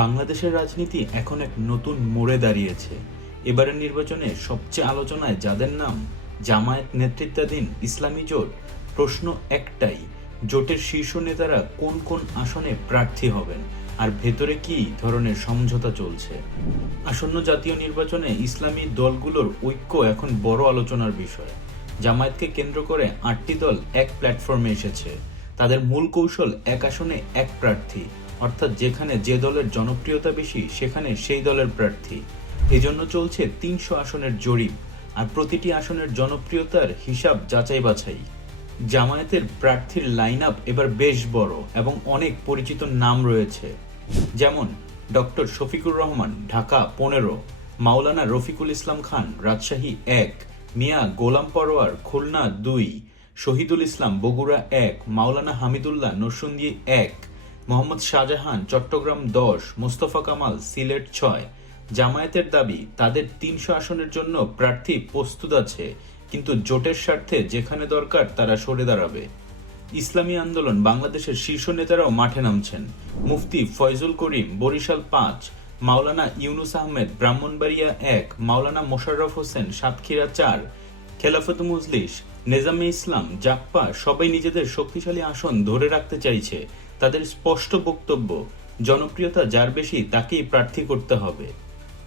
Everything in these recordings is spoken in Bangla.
বাংলাদেশের রাজনীতি এখন এক নতুন মোড়ে দাঁড়িয়েছে। এবারের নির্বাচনে সবচেয়ে আলোচনায় যাদের নাম? জামায়াত নেতৃত্বাধীন ইসলামী জোট? প্রশ্ন একটাই, জোটের শীর্ষ নেতারা কোন কোন আসনে প্রার্থী হবেন? আর ভেতরে কি ধরনের সমঝোতা চলছে? আসন্ন জাতীয় নির্বাচনে ইসলামী দলগুলোর ঐক্য এখন বড় আলোচনার বিষয়। জামায়াতকে কেন্দ্র করে আটটি দল এক প্ল্যাটফর্মে এসেছে। তাদের মূল কৌশল এক আসনে এক প্রার্থী। অর্থাৎ যেখানে যে দলের জনপ্রিয়তা বেশি, সেখানে সেই দলের প্রার্থী। এজন্য চলছে তিনশো আসনের জরিপ আর প্রতিটি আসনের জনপ্রিয়তার হিসাব যাচাই বাছাই জামায়াতের প্রার্থীর লাইন আপ এবার বেশ বড় এবং অনেক পরিচিত নাম রয়েছে। যেমন ডক্টর শফিকুর রহমান, ঢাকা পনেরো, মাওলানা রফিকুল ইসলাম খান, রাজশাহী এক, মিয়া গোলাম পরোয়ার, খুলনা দুই, শহীদুল ইসলাম বগুড়া এক, মাওলানা হামিদুল্লাহ নরসুন্দি এক মোহাম্মদ শাহজাহান, চট্টগ্রাম দশ, মোস্তফা কামাল, সিলেট ছয়। জামায়াতের দাবি, তাদের তিনশো আসনের জন্য প্রার্থী প্রস্তুত আছে, কিন্তু জোটের স্বার্থে যেখানে দরকার তারা সরে দাঁড়াবে। ইসলামী আন্দোলন, বাংলাদেশের শীর্ষ নেতারাও মাঠে নামছেন। মুফতি ফয়জুল করিম, বরিশাল পাঁচ, মাওলানা ইউনুস আহমেদ, ব্রাহ্মণবাড়িয়া এক, মাওলানা মোশাররফ হোসেন, সাতক্ষীরা চার, খেলাফত মজলিস, নেজামে ইসলাম জাকপা সবাই নিজেদের শক্তিশালী আসন ধরে রাখতে চাইছে। তাদের স্পষ্ট বক্তব্য, জনপ্রিয়তা যার বেশি তাকেই প্রার্থী করতে হবে।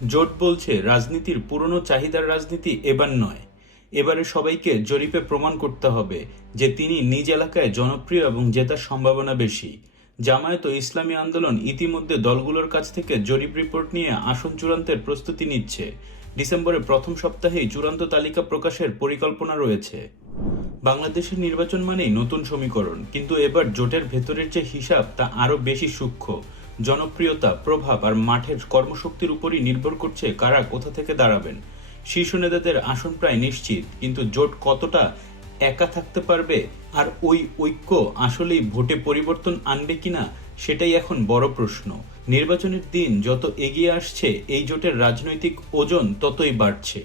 জোট বলছে, রাজনীতির পুরনো চাহিদার রাজনীতি এবার নয়। এবারে সবাইকে জরিপে প্রমাণ করতে হবে যে তিনি নিজ এলাকায় জনপ্রিয় এবং জেতার সম্ভাবনা বেশি। জামায়াত ও ইসলামী আন্দোলন ইতিমধ্যে দলগুলোর কাছ থেকে জরিপ রিপোর্ট নিয়ে আসন চূড়ান্তের প্রস্তুতি নিচ্ছে। ডিসেম্বরের প্রথম সপ্তাহেই চূড়ান্ত তালিকা প্রকাশের পরিকল্পনা রয়েছে। বাংলাদেশের নির্বাচন মানেই নতুন সমীকরণ। কিন্তু এবার জোটের ভেতরের যে হিসাব, তা আরও বেশি সূক্ষ্ম। জনপ্রিয়তা, প্রভাব আর মাঠের কর্মশক্তির উপরই নির্ভর করছে কারা কোথা থেকে দাঁড়াবেন। শীর্ষ নেতাদের আসন প্রায় নিশ্চিত, কিন্তু জোট কতটা একা থাকতে পারবে আর ওই ঐক্য আসলেই ভোটে পরিবর্তন আনবে কিনা, সেটাই এখন বড় প্রশ্ন। নির্বাচনের দিন যত এগিয়ে আসছে, এই জোটের রাজনৈতিক ওজন ততই বাড়ছে।